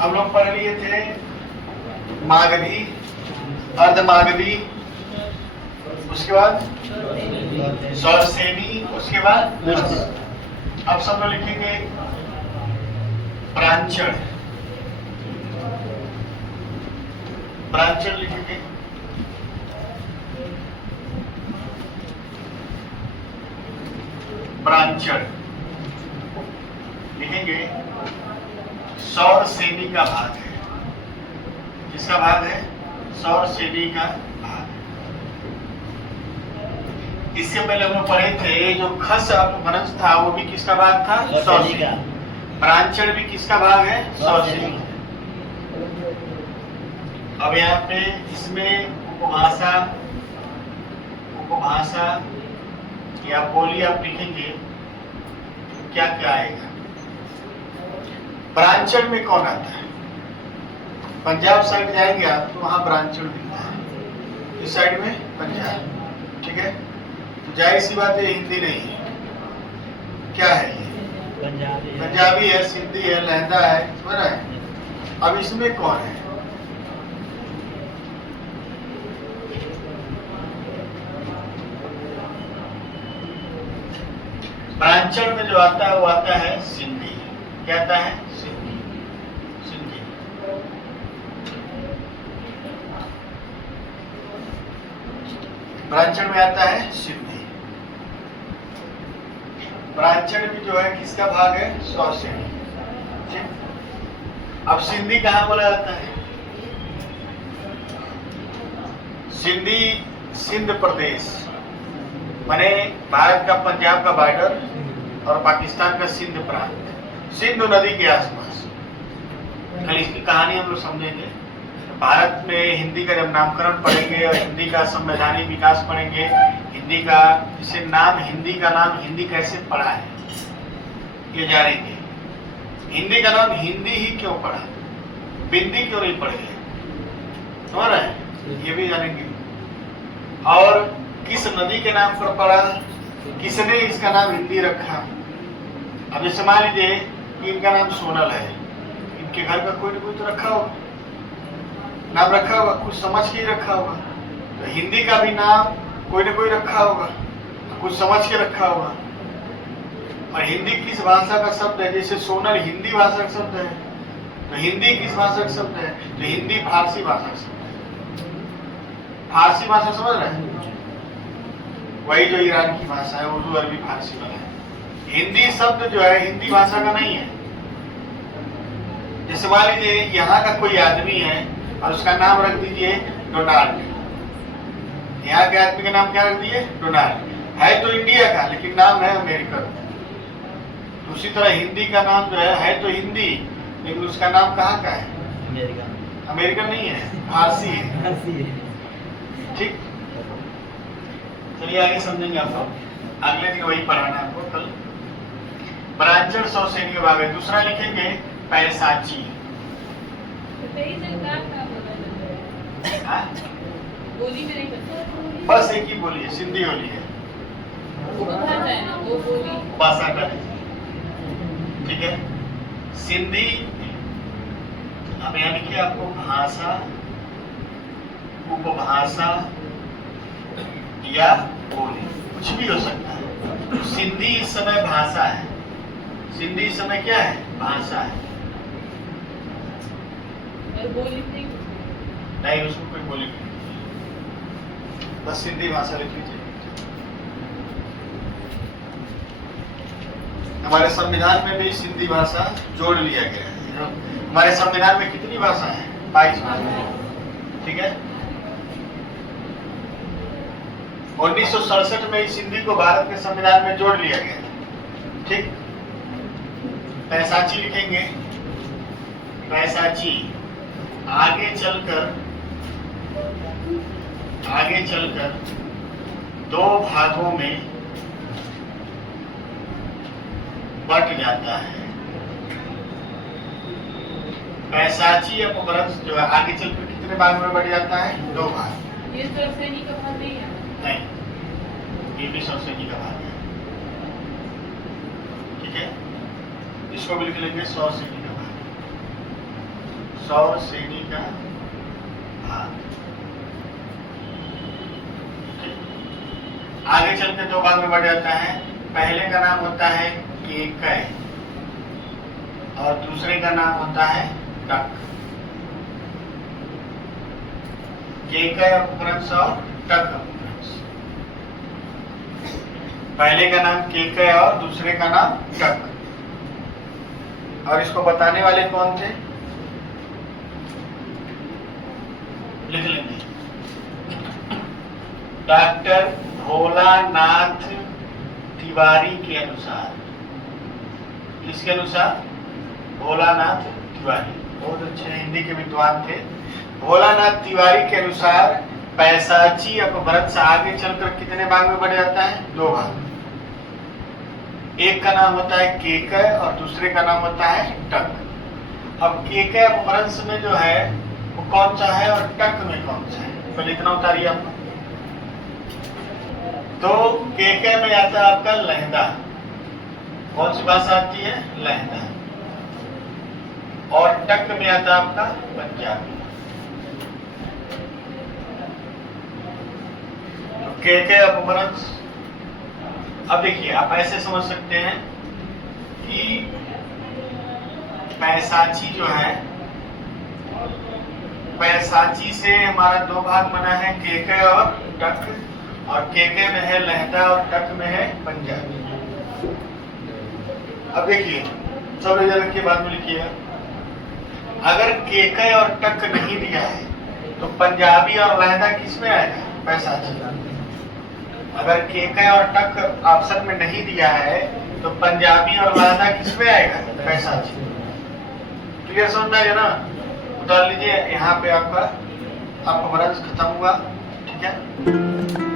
हम लोग पढ़ लिए थे मागधी, अर्धमागधी, उसके बाद सौरसेनी, उसके बाद अब सब लोग लिखेंगे प्रांचल। प्रांचल लिखेंगे। प्रांचल लिखेंगे। सौरसेनी का भाग है। किसका भाग है? सौरसेनी का भाग। इससे पहले हम लोग पढ़े थे जो खस वनज था वो भी किसका भाग था? सौरसेनी। प्रांचल भी किसका भाग है? सौरसेनी। अब यहाँ पे इसमें उपभाषा, उपभाषा या बोली आप लिखेंगे क्या क्या आएगा? प्रांचल में कौन आता है? पंजाब साइड जाएंगे आप तो वहां प्रांचल मिलता है, इस साइड में पंजाब। ठीक है, तो जाहिर सी बात है हिंदी नहीं है। क्या है ये? पंजाबी है, सिंधी है, लहंदा है, समझ रहे हैं? अब इसमें कौन है? प्रांचल में जो आता है वो आता है सिंधी। क्या आता है? सिंधी। सिंधी। प्रांचल में आता है सिंधी। प्रांचल भी जो है किसका भाग है? सौरसेनी। ठीक। अब सिंधी कहाँ बोला जाता है? सिंधी सिंध प्रदेश, माने भारत का पंजाब का बॉर्डर और पाकिस्तान का सिंध प्रांत, सिंधु नदी के आसपास। कल इसकी कहानी हम लोग समझेंगे। भारत में हिंदी का जब नामकरण पढ़ेंगे और हिंदी का संवैधानिक विकास पढ़ेंगे, हिंदी का इसे नाम, हिंदी का नाम हिंदी कैसे पड़ा है ये जानेंगे। हिंदी का नाम हिंदी ही क्यों पड़ा, बिंदी क्यों नहीं पढ़े, समझ रहे हैं? ये भी जानेंगे। और किस नदी के नाम पर पड़ा, किसने इसका नाम हिंदी रखा। अब जैसे मान लीजिए कि इनका नाम सोनल है, इनके घर का कोई ना कोई तो रखा होगा, नाम रखा होगा, कुछ समझ के ही रखा होगा। तो हिंदी का भी नाम कोई ना कोई रखा होगा, कुछ समझ के रखा होगा। और हिंदी किस भाषा का शब्द है? जैसे सोनल हिंदी भाषा का शब्द है, तो हिंदी किस भाषा का शब्द है? तो हिंदी फारसी भाषा का शब्द है। फारसी भाषा समझ रहे हैं? वही जो ईरान की भाषा है, उर्दू, अरबी, फारसी वाला है। हिंदी शब्द जो है हिंदी भाषा का नहीं है। जैसे मान लीजिए यहाँ का कोई आदमी है और उसका नाम रख दीजिए डोनाल्ड। यहाँ के आदमी का नाम क्या रख दिए? डोनाल्ड। है तो इंडिया का लेकिन नाम है अमेरिकन। उसी तरह हिंदी का नाम जो है तो हिंदी, लेकिन उसका नाम कहाँ का है? अमेरिकन नहीं है, फारसी है। ठीक, चलिए आगे समझेंगे आप लोग। अगले दिन वही पढ़ाना आपको कल। प्रांचल सौरसेनी के भाग है। दूसरा लिखेंगे पैसाची। बस एक ही बोली है, सिंधी बोली है, भाषा का। ठीक है, सिंधी। अब यहाँ लिखिए आपको भाषा, उपभाषा या बोली, कुछ भी हो सकता है। सिंधी इस समय भाषा है। सिंधी इस समय क्या है? भाषा है। नहीं, उसको कोई बोली नहीं, बस सिंधी भाषा लिख लीजिए। हमारे संविधान में भी सिंधी भाषा जोड़ लिया गया है। हमारे संविधान में कितनी भाषा है? 22 भाषा। ठीक है, 1967 में इस हिंदी को भारत के संविधान में जोड़ लिया गया। ठीक, पैसाची लिखेंगे। पैसाची आगे चलकर दो भागों में बट जाता है। पैसाची अपभ्रंश जो है आगे चलकर कितने भाग में बट जाता है? 2 भाग। ये सौरसेनी का भाग नहीं है? नहीं, ये भी सौरसेनी का भाग है। ठीक है, इसको भी लिख लेंगे सौरसेनी का भाग। सौर श्रेणी का भाग। आगे चल के दो भाग में बढ़ जाता है। पहले का नाम होता है केकय और दूसरे का नाम होता है टक। केकय अपभ्रंश और टक अपभ्रंश। पहले का नाम केकय और दूसरे का नाम टक। और इसको बताने वाले कौन थे? लिख लेंगे। डॉक्टर भोलानाथ तिवारी के अनुसार। किसके अनुसार? भोलानाथ तिवारी, बहुत अच्छे हिंदी के विद्वान थे। भोलानाथ तिवारी के अनुसार पैशाची अपभ्रंश आगे चलकर कितने भाग में बढ़ जाता है? दो भाग। एक का नाम होता है केकय और दूसरे का नाम होता है टक। अब केकय अपभ्रंश में जो है वो कौन सा है और टक में कौन सा है, पहले इतना उतारिए आप। तो केकय में आता है आपका लहंदा। कौन सी भाषा आती है? लहंदा। और टक में आता है आपका पंजाबी। तो केकय अपभ्रंश, अब देखिए आप ऐसे समझ सकते हैं कि पैशाची जो है, पैशाची से हमारा दो भाग बना है, केकय और टक। और केकय में है लहंदा और टक में है पंजाबी। अब देखिए सब रिजल्ट के बाद में लिखिएगा। अगर केकय और टक नहीं दिया है तो पंजाबी और लहंदा किस में आएगा? पैशाची। अगर केकय और टक ऑप्शन में नहीं दिया है तो पंजाबी और लहंदा किस में आएगा? पैशाची। क्लियर समझ में आ गया ना? उतार लीजिए। यहाँ पे आपका अपभ्रंश खत्म हुआ। ठीक है।